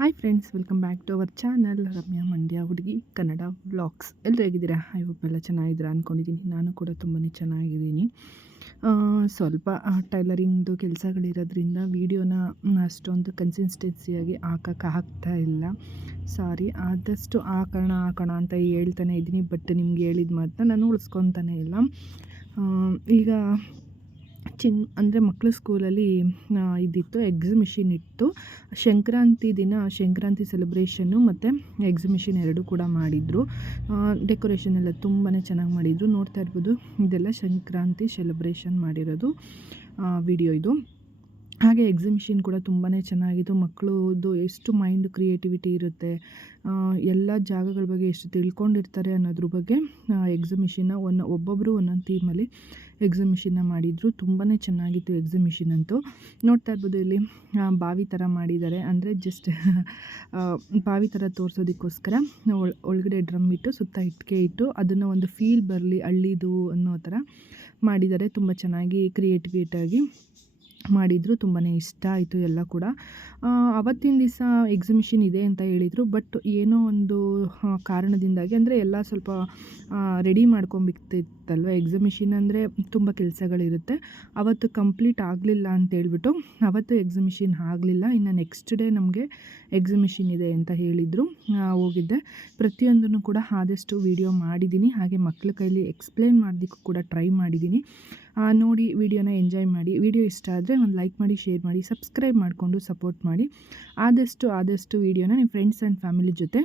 Hi friends, welcome back to our channel Ramya Mandya ಹುಡುಗಿ Kannada vlogs. ಎಲ್ಲರೂ ಹೇಗಿದ್ದೀರಾ? ಐ ಹೋಪ್ ಎಲ್ಲ ಚೆನ್ನಾಗಿದ್ದೀರಾ ಅಂದ್ಕೊಂಡಿದ್ದೀನಿ. ನಾನು ಕೂಡ ತುಂಬಾ ಚೆನ್ನಾಗಿದ್ದೀನಿ. ಸ್ವಲ್ಪ ಟೈಲರಿಂಗ್ದು ಕೆಲಸಗಳಿರೋದ್ರಿಂದ ವೀಡಿಯೋನ ಅಷ್ಟೊಂದು ಕನ್ಸಿಸ್ಟೆನ್ಸಿಯಾಗಿ ಆಗ್ತಾ ಇಲ್ಲ. ಸಾರಿ. ಆದಷ್ಟು ಹಾಕೋಣ ಅಂತ ಹೇಳ್ತಾನೆ ಇದ್ದೀನಿ, ಬಟ್ ನಿಮ್ಗೆ ಹೇಳಿದ ಮಾತನ್ನ ನಾನು ಉಳಿಸ್ಕೊತಾನೆ ಇಲ್ಲ. ಈಗ ಅಂದರೆ ಮಕ್ಕಳ ಸ್ಕೂಲಲ್ಲಿ ಇದಿತ್ತು, ಎಕ್ಸಿಬಿಷನ್ ಇತ್ತು. ಸಂಕ್ರಾಂತಿ ದಿನ ಸಂಕ್ರಾಂತಿ ಸೆಲೆಬ್ರೇಷನ್ನು ಮತ್ತು ಎಕ್ಸಿಬಿಷನ್ ಎರಡೂ ಕೂಡ ಮಾಡಿದರು. ಡೆಕೋರೇಷನ್ ಎಲ್ಲ ತುಂಬಾ ಚೆನ್ನಾಗಿ ಮಾಡಿದರು. ನೋಡ್ತಾ ಇರ್ಬೋದು, ಇದೆಲ್ಲ ಸಂಕ್ರಾಂತಿ ಸೆಲೆಬ್ರೇಷನ್ ಮಾಡಿರೋದು ವಿಡಿಯೋ ಇದು. ಹಾಗೆ ಎಕ್ಸಿಬಿಷನ್ ಕೂಡ ತುಂಬಾ ಚೆನ್ನಾಗಿತ್ತು. ಮಕ್ಕಳದು ಎಷ್ಟು ಮೈಂಡ್ ಕ್ರಿಯೇಟಿವಿಟಿ ಇರುತ್ತೆ, ಎಲ್ಲ ಜಾಗಗಳ ಬಗ್ಗೆ ಎಷ್ಟು ತಿಳ್ಕೊಂಡಿರ್ತಾರೆ ಅನ್ನೋದ್ರ ಬಗ್ಗೆ ಎಕ್ಸಿಬಿಷನ್ನ ಒಬ್ಬೊಬ್ಬರು ಒಂದೊಂದು ಥೀಮಲ್ಲಿ ಎಕ್ಸಿಬಿಷನ್ನ ಮಾಡಿದರು. ತುಂಬಾ ಚೆನ್ನಾಗಿತ್ತು ಎಕ್ಸಿಬಿಷನ್ ಅಂತೂ. ನೋಡ್ತಾ ಇರ್ಬೋದು, ಇಲ್ಲಿ ಬಾವಿ ಥರ ಮಾಡಿದ್ದಾರೆ. ಅಂದರೆ ಜಸ್ಟ್ ಬಾವಿ ಥರ ತೋರಿಸೋದಕ್ಕೋಸ್ಕರ ಒಳಗಡೆ ಡ್ರಮ್ ಇಟ್ಟು ಸುತ್ತ ಇಟ್ಟಿಗೆ ಇಟ್ಟು ಅದನ್ನು ಒಂದು ಫೀಲ್ ಬರಲಿ ಹಳ್ಳಿದು ಅನ್ನೋ ಥರ ಮಾಡಿದ್ದಾರೆ. ತುಂಬ ಚೆನ್ನಾಗಿ ಕ್ರಿಯೇಟಿವಿಟಾಗಿ ಮಾಡಿದರು. ತುಂಬಾ ಇಷ್ಟ ಆಯಿತು ಎಲ್ಲ ಕೂಡ. ಅವತ್ತಿನ ದಿವಸ ಎಕ್ಸಿಬಿಷನ್ ಇದೆ ಅಂತ ಹೇಳಿದರು, ಬಟ್ ಏನೋ ಒಂದು ಕಾರಣದಿಂದಾಗಿ, ಅಂದರೆ ಎಲ್ಲ ಸ್ವಲ್ಪ ರೆಡಿ ಮಾಡ್ಕೊಂಬಿಟ್ಟಿತ್ತಲ್ವ. ಎಕ್ಸಿಬಿಷನ್ ಅಂದರೆ ತುಂಬ ಕೆಲಸಗಳಿರುತ್ತೆ. ಅವತ್ತು ಕಂಪ್ಲೀಟ್ ಆಗಲಿಲ್ಲ ಅಂತೇಳ್ಬಿಟ್ಟು ಅವತ್ತು ಎಕ್ಸಿಬಿಷನ್ ಆಗಲಿಲ್ಲ. ಇನ್ನು ನೆಕ್ಸ್ಟ್ ಡೇ ನಮಗೆ ಎಕ್ಸಿಬಿಷನ್ ಇದೆ ಅಂತ ಹೇಳಿದರು. ಹೋಗಿದ್ದೆ. ಪ್ರತಿಯೊಂದನ್ನು ಕೂಡ ಆದಷ್ಟು ವೀಡಿಯೋ ಮಾಡಿದ್ದೀನಿ. ಹಾಗೆ ಮಕ್ಕಳ ಕೈಲಿ ಎಕ್ಸ್ಪ್ಲೇನ್ ಮಾಡೋದಕ್ಕೂ ಕೂಡ ಟ್ರೈ ಮಾಡಿದ್ದೀನಿ. ನೋಡಿ ವಿಡಿಯೋನ ಎಂಜಾಯ್ ಮಾಡಿ. ವಿಡಿಯೋ ಇಷ್ಟ ಆದರೆ ಒಂದು ಲೈಕ್ ಮಾಡಿ, ಶೇರ್ ಮಾಡಿ, ಸಬ್ಸ್ಕ್ರೈಬ್ ಮಾಡಿಕೊಂಡು ಸಪೋರ್ಟ್ ಮಾಡಿ. ಆದಷ್ಟು ವಿಡಿಯೋನ ನಿಮ್ಮ ಫ್ರೆಂಡ್ಸ್ ಆ್ಯಂಡ್ ಫ್ಯಾಮಿಲಿ ಜೊತೆ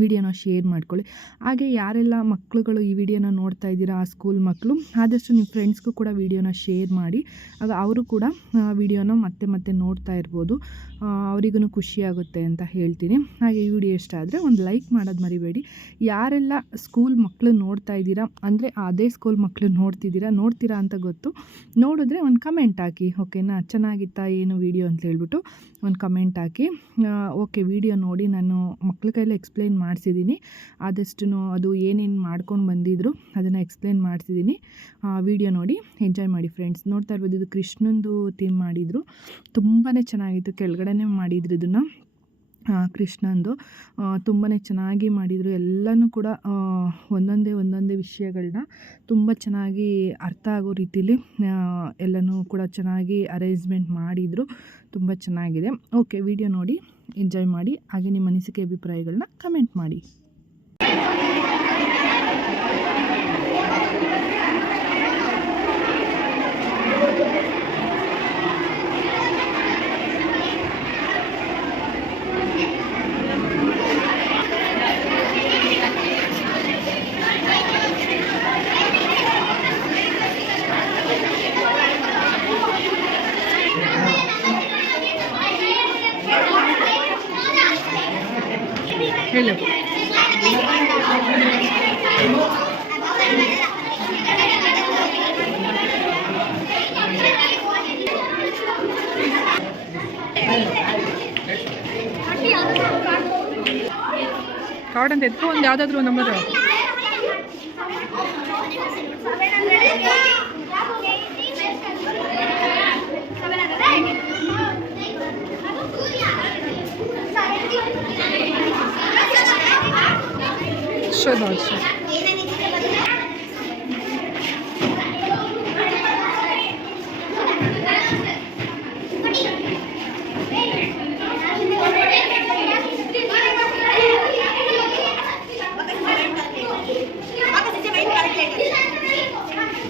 ವಿಡಿಯೋನ ಶೇರ್ ಮಾಡ್ಕೊಳ್ಳಿ. ಹಾಗೆ ಯಾರೆಲ್ಲ ಮಕ್ಕಳುಗಳು ಈ ವಿಡಿಯೋನ ನೋಡ್ತಾ ಇದ್ದೀರಾ, ಆ ಸ್ಕೂಲ್ ಮಕ್ಕಳು, ಆದಷ್ಟು ನಿಮ್ಮ ಫ್ರೆಂಡ್ಸ್ಗೂ ಕೂಡ ವಿಡಿಯೋನ ಶೇರ್ ಮಾಡಿ. ಆಗ ಅವರು ಕೂಡ ವಿಡಿಯೋನ ಮತ್ತೆ ನೋಡ್ತಾ ಇರ್ಬೋದು. ಅವರಿಗೂ ಖುಷಿಯಾಗುತ್ತೆ ಅಂತ ಹೇಳ್ತೀನಿ. ಹಾಗೆ ಈ ವಿಡಿಯೋ ಇಷ್ಟ ಆದರೆ ಒಂದು ಲೈಕ್ ಮಾಡೋದು ಮರಿಬೇಡಿ. ಯಾರೆಲ್ಲ ಸ್ಕೂಲ್ ಮಕ್ಕಳು ನೋಡ್ತಾ ಇದ್ದೀರಾ, ಅಂದರೆ ಅದೇ ಸ್ಕೂಲ್ ಮಕ್ಕಳು ನೋಡ್ತೀರಾ ಅಂತ ಗೊತ್ತು. ನೋಡಿದ್ರೆ ಒಂದು ಕಮೆಂಟ್ ಹಾಕಿ, ಓಕೆನಾ? ಚೆನ್ನಾಗಿತ್ತಾ ಏನು ವಿಡಿಯೋ ಅಂತ ಹೇಳ್ಬಿಟ್ಟು ಒಂದು ಕಮೆಂಟ್ ಹಾಕಿ. ಓಕೆ, ವಿಡಿಯೋ ನೋಡಿ ನಾನು ಮಕ್ಕಳ ಕೈಲಿ ಎಕ್ಸ್ಪ್ಲೇನ್ ಮಾಡಿಸಿದ್ದೀನಿ. ಆದಷ್ಟು ಅದು ಏನೇನು ಮಾಡ್ಕೊಂಡು ಬಂದಿದ್ರು ಅದನ್ನು ಎಕ್ಸ್ಪ್ಲೇನ್ ಮಾಡಿಸಿದ್ದೀನಿ. ವಿಡಿಯೋ ನೋಡಿ ಎಂಜಾಯ್ ಮಾಡಿ ಫ್ರೆಂಡ್ಸ್. ನೋಡ್ತಾ ಇರ್ಬೋದು, ಇದು ಕೃಷ್ಣಂದು ಥೀಮ್ ಮಾಡಿದರು. ತುಂಬಾ ಚೆನ್ನಾಗಿತ್ತು. ಕೆಳಗಡೆನೇ ಮಾಡಿದ್ರು ಇದನ್ನು, ಕೃಷ್ಣಂದು. ತುಂಬಾ ಚೆನ್ನಾಗಿ ಮಾಡಿದರು. ಎಲ್ಲನೂ ಕೂಡ ಒಂದೊಂದೇ ವಿಷಯಗಳನ್ನ ತುಂಬ ಚೆನ್ನಾಗಿ ಅರ್ಥ ಆಗೋ ರೀತಿಲಿ ಎಲ್ಲನೂ ಕೂಡ ಚೆನ್ನಾಗಿ ಅರೇಂಜ್ಮೆಂಟ್ ಮಾಡಿದರು. ತುಂಬ ಚೆನ್ನಾಗಿದೆ. ಓಕೆ, ವಿಡಿಯೋ ನೋಡಿ ಎಂಜಾಯ್ ಮಾಡಿ. ಹಾಗೆ ನಿಮ್ಮ ಅನಿಸಿಕೆ ಅಭಿಪ್ರಾಯಗಳನ್ನ ಕಮೆಂಟ್ ಮಾಡಿ. ಹೇಳು. ಕಾರ್ಡ್ ಅಂತ ಎತ್ಕೊ, ಒಂದು ಯಾವುದಾದ್ರೂ ನಂಬರ್. ಶೋಧ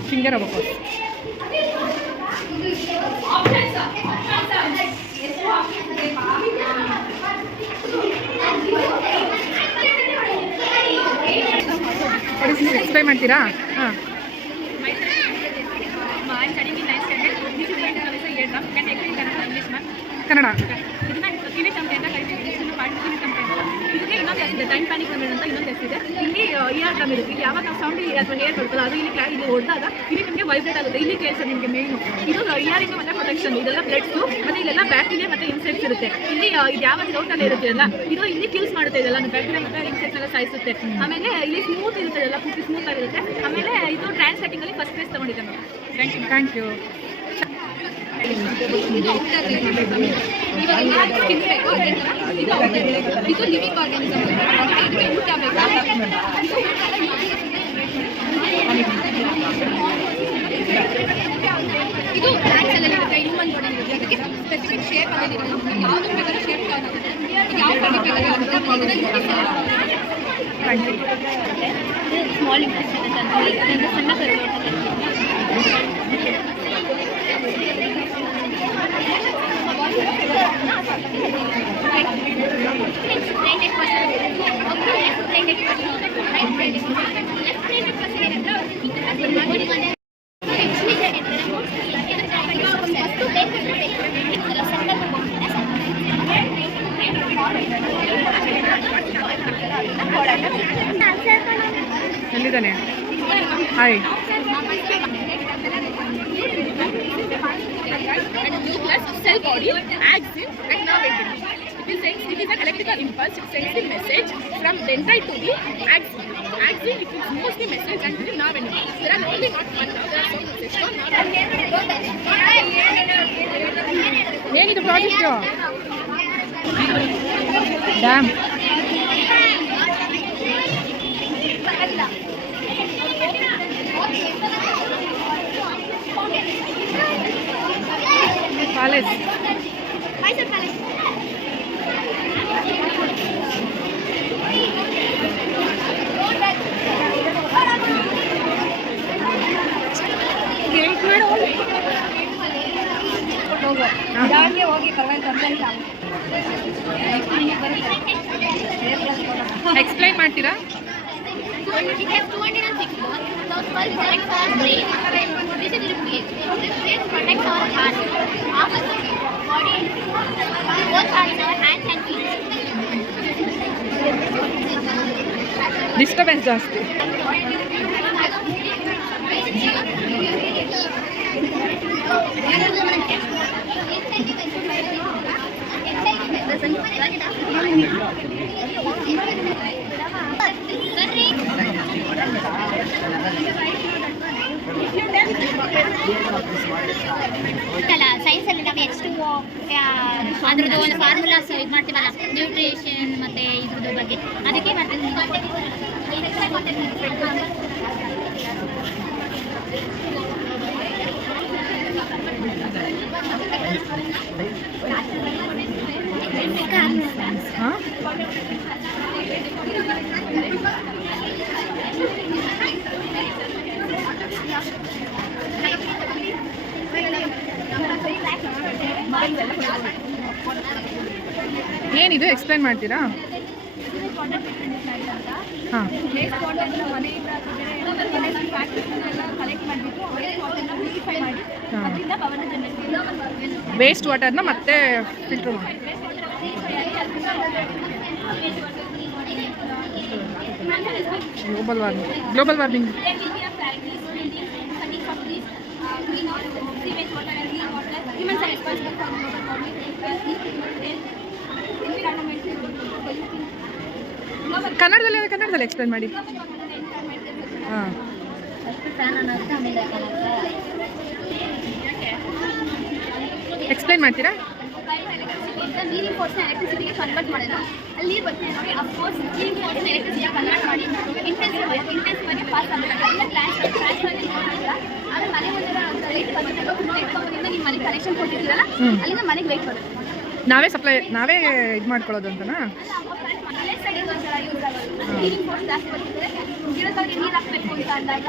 ಫಿಂಗರ್ ಆಗಬೇಕು. ಎಕ್ಸ್ಪ್ಲೈನ್ ಮಾಡ್ತೀರಾ? ಹಾಂ, ಕನ್ನಡ. ಟೈಮ್ ಪ್ಯಾನಿಕ್ ಅಂತ ಇನ್ನೊಂದು ಎಷ್ಟಿದೆ. ಇಲ್ಲಿ ಇಯರ್ ಡ್ರಮ್ ಇರುತ್ತೆ. ಇಲ್ಲಿ ಯಾವಾಗ ನಾವು ಸೌಂಡ್ ಅಥವಾ ಹೇರ್ ಬರ್ತಲ್ಲ, ಅದು ಇಲ್ಲಿ ಹೊಡೆದಾಗ ಇಲ್ಲಿ ನಿಮಗೆ ವೈಬ್ರೇಟ್ ಆಗುತ್ತೆ. ಇಲ್ಲಿ ಕೇಳಿಸೋದು ನಿಮಗೆ ಮೇನು. ಇದು ಇಯರಿಂಗ್ ಮತ್ತು ಪ್ರೊಟೆಕ್ಷನ್. ಇದೆಲ್ಲ ಬ್ಲಡ್ಸು ಮತ್ತು ಇಲ್ಲೆಲ್ಲ ಬ್ಯಾಕ್ಟೀರಿಯಾ ಮತ್ತು ಇನ್ಸೆಕ್ಟ್ಸ್ ಇರುತ್ತೆ. ಇಲ್ಲಿ ಇದು ಯಾವ ಡೌಟಲ್ಲಿ ಇರುತ್ತಲ್ಲ, ಇದು ಇಲ್ಲಿ ಕಿಲ್ಸ್ ಮಾಡುತ್ತೆ. ಇದೆಲ್ಲ ಬ್ಯಾಕ್ಟೀರಿಯಾ ಮತ್ತು ಇನ್ಸೆಕ್ಟ್ಸ್ ಎಲ್ಲ ಸಾಯಿಸುತ್ತೆ. ಆಮೇಲೆ ಇಲ್ಲಿ ಸ್ಮೂತ್ ಇರುತ್ತೆ, ಎಲ್ಲ ಪೂರ್ತಿ ಸ್ಮೂತ್ ಆಗಿರುತ್ತೆ. ಆಮೇಲೆ ಇದು ಟ್ರಾನ್ಸ್ ಸೆಟ್ಟಿಂಗಲ್ಲಿ ಫಸ್ಟ್ ಪ್ಲೇಸ್ ತೊಗೊಂಡಿದ್ದೆ ನಾನು. Thank you. ಇದು ಇದು ಲಿವಿಂಗ್ ಆರ್ಗಾನಿಸಮ್. ಇದಕ್ಕೆ ಊಟ ಬೇಕು. ಇದು ಪ್ಲಾಂಟ್ಸ್ ಎಲ್ಲ ಇರುತ್ತೆ, ಹ್ಯೂಮನ್ ಬಾಡಿ ಇರುತ್ತೆ. ಅದಕ್ಕೆ ಸ್ಪೆಸಿಫಿಕ್ ಶೇಪ್ ಅದೇ ಇರಲ್ಲ. ಯಾವುದು ಬೇಕಾದ್ರೆ ಶೇಪ್ ಆಗುತ್ತೆ, ಯಾವ ಕಡೆ ಸ್ಮಾಲ್ ಇಂಟೆಸ್ಟೈನ್ ಅಂತ ಸಣ್ಣ ಎಲ್ಲಿದ್ದಾನೆ? Hi. cell body acts in and nerve ending. It is an electrical impulse. It sends the message from dendrite to the axon. Axon it moves the message and to the nerve ending. There are only not one nerve. There are some messages. ಏನಿದು project? Dam. Palace. Explain ಮಾಡ್ತೀರಾ? It has 206 bones. Those bones protect our brain. This is ribcage. Ribcage protects our heart. Our body, both are in our hands and feet. Disturbance ಜಾಸ್ತಿ. Science ಅಲ್ಲಿ ನಾವು H2O ಅದ್ರದ್ದು ಒಂದು formulas ಇದು ಮಾಡ್ತೀವಲ್ಲ, nutrition ಮತ್ತೆ ಇದ್ರದ್ದು ಬಗ್ಗೆ ಅದಕ್ಕೆ ಹಾಂ, ಏನಿದು ಎಕ್ಸ್ಪ್ಲೈನ್ ಮಾಡ್ತೀರಾ? ಹಾಂ, ವೇಸ್ಟ್ ವಾಟರ್ನ ಮತ್ತೆ ಫಿಲ್ಟರ್ ಮಾಡಿ. ಗ್ಲೋಬಲ್ ವಾರ್ಮಿಂಗ್ ಕನ್ನಡದಲ್ಲಿ ಎಕ್ಸ್ಪ್ಲೈನ್ ಮಾಡಿ. ಹಾಂ, ಎಕ್ಸ್ಪ್ಲೈನ್ ಮಾಡ್ತೀರಾ? ನೀರಿನ ಫೋರ್ಸ್ನ ಎಲೆಕ್ಟ್ರಿಸಿಟಿಗೆ ಕನ್ವರ್ಟ್ ಮಾಡೋಣ. ಅಲ್ಲಿ ನೀರು ಬರ್ತೀವಿ ನೋಡಿ, ಆ ಫೋರ್ಸ್ ನೀರಿನ ಫೋರ್ಸ್ನ ಎಲೆಕ್ಟ್ರಿಸಿಟಿಗೆ ಕನ್ವರ್ಟ್ ಮಾಡಿ ಇಂಟೆನ್ಸಿವ್ ಆಗಿ ಪಾಸ್ ಆಗುತ್ತೆ. ಎಲ್ಲ ಟ್ರಾನ್ಸ್ಫರ್ ಆಮೇಲೆ ಮನೆ ಮುಂದೆ ಲೈಟ್ ಬರುತ್ತೆ. ನಿಮ್ಮ ಮನೆಗೆ ಕನೆಕ್ಷನ್ ಕೊಟ್ಟಿದ್ದೀರಲ್ಲ, ಅಲ್ಲಿಂದ ಮನೆಗೆ ಲೈಟ್ ಬರುತ್ತೆ. ನಾವೇ ಇದು ಮಾಡ್ಕೊಳ್ಳೋದು ಅಂತನಾ? ನೀರಿನ ಫೋರ್ಸ್ ಜಾಸ್ತಿ ಬರ್ತಿದ್ರೆ ಗಿಡಗಳಿಗೆ ನೀರು ಹಾಕಬೇಕು ಅಂತ ಅಂದಾಗ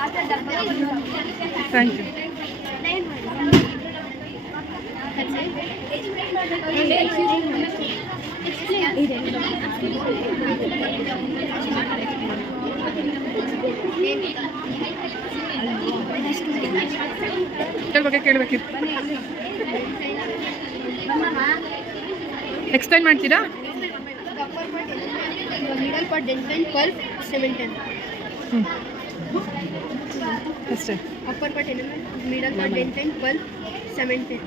ಆ ಥರದಾಗ ಥ್ಯಾಂಕ್ ಯು. ಬಗ್ಗೆ ಕೇಳಬೇಕಿತ್ತು. ಎಕ್ಸ್ಪ್ಲೈನ್ ಮಾಡ್ತೀರಾ? Middle part dentine, pulp, cementum. ಅಷ್ಟೇ. Upper part element, middle part dentine, pulp, cementum.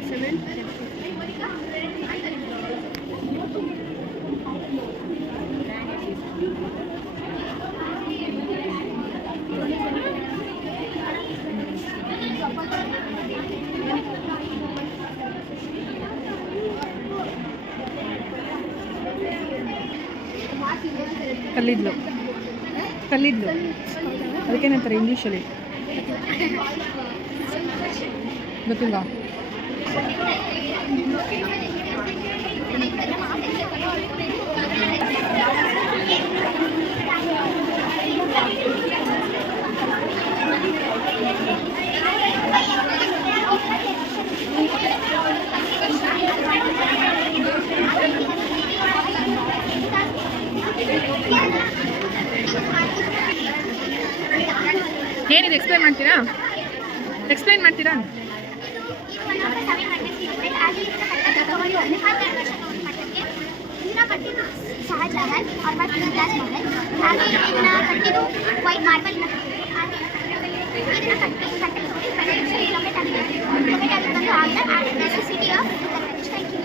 ಕಲ್ಲಿದ್ಲು ಅದಕ್ಕೇನಂತಾರೆ ಇಂಗ್ಲೀಷಲ್ಲಿ ಗೊತ್ತಿಲ್ಲ. ಏನಿದೆ ಎಕ್ಸ್ಪ್ಲೈನ್ ಮಾಡ್ತೀರಾ? ಶಹಜಹಾನ್ और बाकी ताज महल ಹಾಗೆ ಇದನ್ನ ಕಟ್ಟಿದ್ದು ವೈಟ್ ಮಾರ್ಬಲ್ ಇದನ್ನ ಕಟ್ಟಿದ್ದು ಲೊಕೇಟ್ ಆಗಿರೋದು after city of thank you.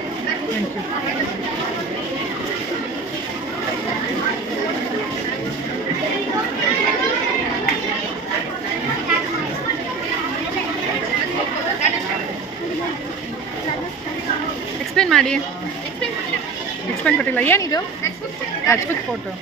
Explain ಮಾಡಿ. ಎಕ್ಸ್ಪ್ಲೇನ್ ಕೊಟ್ಟಿಲ್ಲ. ಏನಿದು? ರಾಜ್ಪೂತ್ ಫೋಟೋ.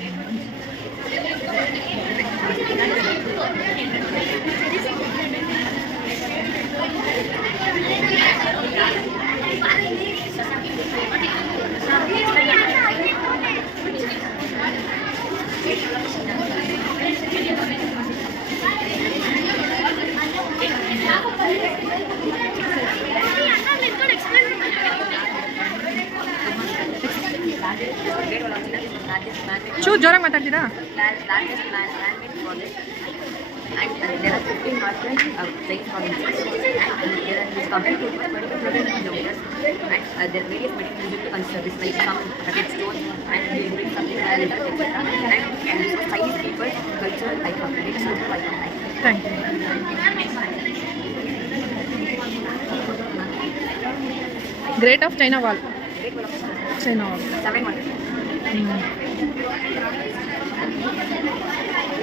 ಚೂರು ಜೋರಾಗಿ ಮಾತಾಡ್ತೀರಾ? And there are 15 Northern Jain provinces, and there is complete 22 kilometers, and there are various medical music conservatories like some rugged stones and building something etc. And so science people, cultural icon, very social icon. Thank you. Great of China wall. China wall 7 months.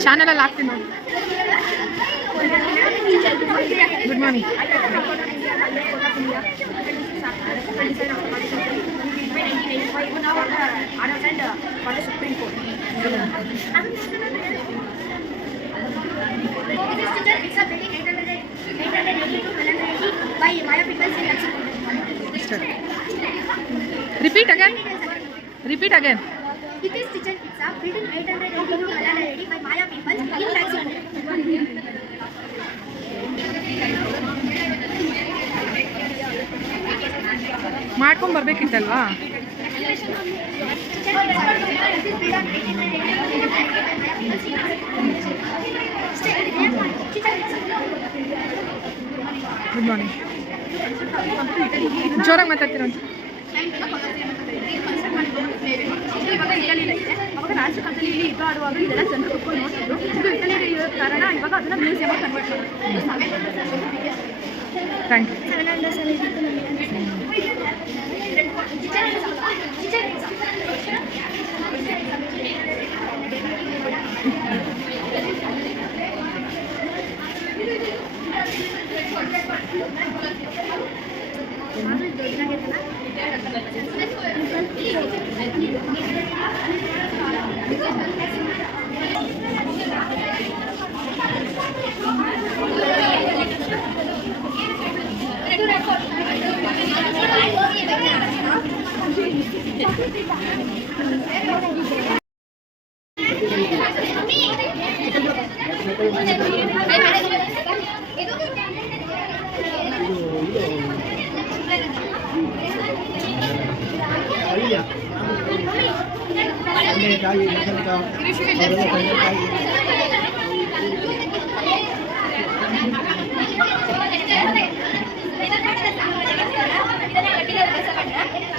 ಚಾನಲಲ್ಲಿ ಹಾಕ್ತೀನಿ ನೋಡಿ. Good morning. Repeat again. It is Chichen Itza, built in 880 to 1180 by Maya people in Mexico. ಮಾಡ್ಕೊಂಡು ಬರ್ಬೇಕಿತ್ತಲ್ವಾ? Good morning. ಜೋರಾಗಿ ಮಾತಾಡ್ತೀರಂತ. ಇವಾಗ ಇಟಲಿಯಲ್ಲಿ ಇದೆ. ಅವಾಗ ರಾಷ್ಟ್ರಕಥೆಯಲ್ಲಿ ಇಲ್ಲಿ ಯುದ್ಧ ಆಡುವಾಗ ಇದೆಲ್ಲ ಜನರು ಕುತ್ಕೊಂಡು ನೋಡ್ತಿದ್ರು. ಇದು ಇಟಲಿಯಲ್ಲಿ ಇರೋ ಕಾರಣ ಇವಾಗ ಅದನ್ನ ಮ್ಯೂಸಿಯಂ ಆಗಿ ಕನ್ವರ್ಟ್ ಮಾಡೋದು. Thank you.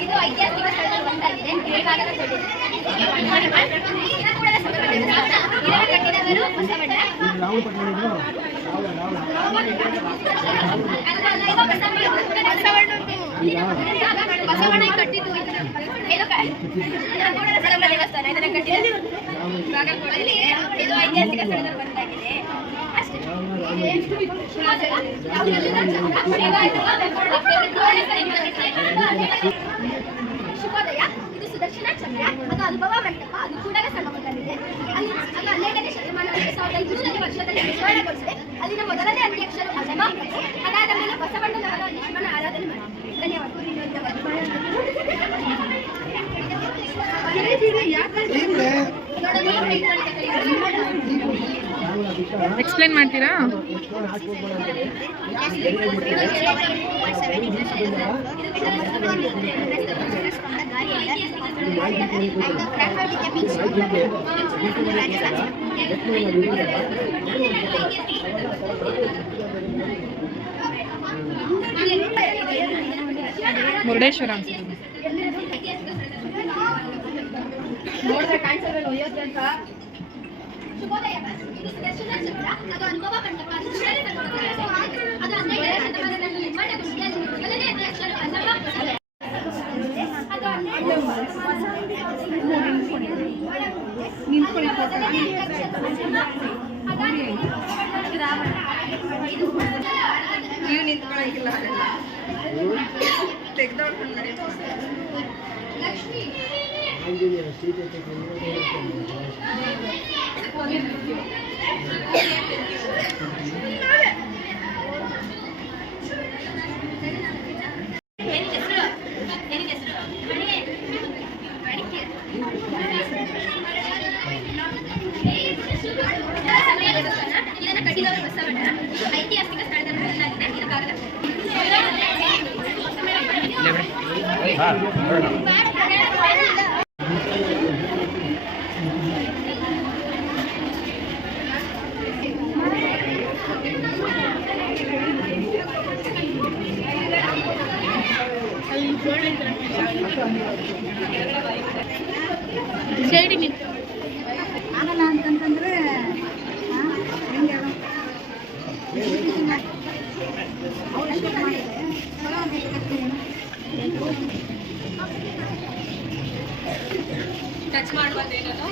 ಇದು ಐತಿಹಾಸಿಕ ಸ್ಥಳದಲ್ಲಿ ಒಂದಾಗಿದೆ. ಕಟ್ಟಿದವರು ಬಸವಣ್ಣ ಕಟ್ಟಿದ್ದು ದೇವಸ್ಥಾನ ಇದನ್ನ ಕಟ್ಟಿದ್ದು ಇದು ಐತಿಹಾಸಿಕ ಸ್ಥಳದಲ್ಲಿ ಒಂದಾಗಿದೆ. ಅಷ್ಟೇ. ಶುಭೋದಯ. ಇದು ಸುದರ್ಶನ ಚಂದ್ರ, ಅದು ಅನುಭವ ಮಂಟಪ, ಅದು ಕೂಡ ಆಮೇಲೆ ವಿಶ್ವಾಸಗೊಳಿಸಿದೆ. ಅಲ್ಲಿನ ಮೊದಲನೇ ಅಧ್ಯಕ್ಷರು ಅಸಮ ಅದಾದ ಮೇಲೆ ಬಸವಣ್ಣನವರ ನಿಷ್ಮನ ಆರಾಧನೆ ಮಾಡಿದರು. ಎಕ್ಸ್ಪ್ಲೇನ್ ಮಾಡ್ತೀರಾ? ಮುರುಡೇಶ್ವರ ಅನ್ಸುತ್ತೆ. ನೋಡಿದ್ರೆ ಕಾಣಿಸೋದ್ರೆ ಒಯ್ಯೋದು ಅಂತ. ಶುಭೋದಯ. ಇದು ದರ್ಶನ ಚಕ್ರ. ಅದು ಅನುಭವ ಮಂಟಪ. ಅದು 12ನೇ ಶತಮಾನದಲ್ಲಿ ನಿರ್ಮಾಣಗೊಂಡಿದೆ. ಅಲ್ಲಿ ಮೊದಲನೇ ಅಧ್ಯಕ್ಷರು ಅಸಮ ನೀವು ನಿಂತ್ಕೊಳ್ಳೋಂಗಿಲ್ಲ ತೆಗೆದೋಡ್ಕೊಂಡು ನೋಡಿ. ಲಕ್ಷ್ಮಿ ಇದನ್ನು ಕಟ್ಟಿದವರು ಬಸವಣ್ಣ. ಐತಿಹಾಸಿಕ ಸ್ಥಳದಲ್ಲಿ ಒಂದಾಗಿದೆ. ಇದು ಕಾಗದ. ಆಗಲ್ಲ ಅಂತಂತಂದ್ರೆ ಹೆಂಗೆ ಟಚ್ ಮಾಡ್ಬೋದೇನೋ.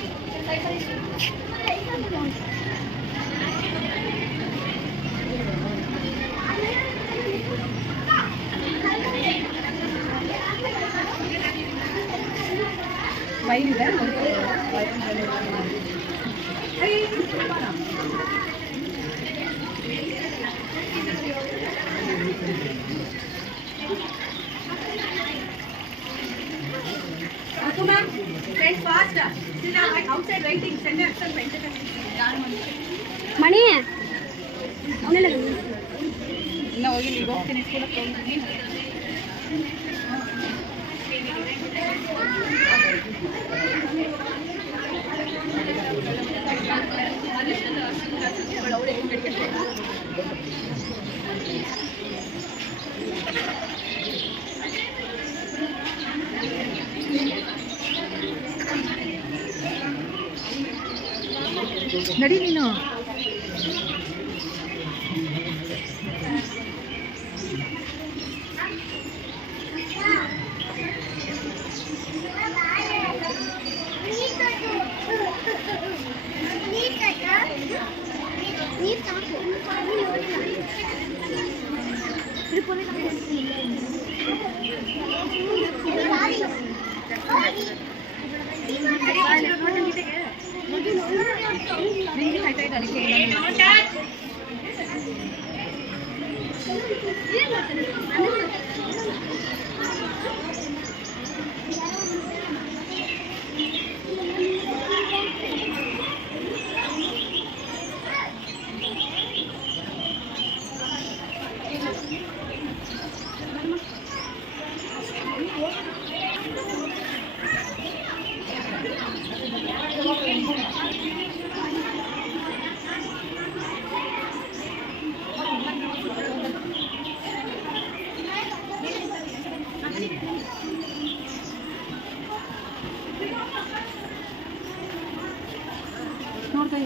ಬೈಲಿದೆ ಮಣಿ ಅವನೆಲ್ಲ ಇನ್ನ ಹೋಗಿಲ್ಲ, ಈಗ ಹೋಗ್ತೀನಿ ಸ್ಕೂಲಕ್ಕೆ ಹೋಗ್ತೀನಿ. ನಡಿ ನೀನು. ನೋಡ್ತಾ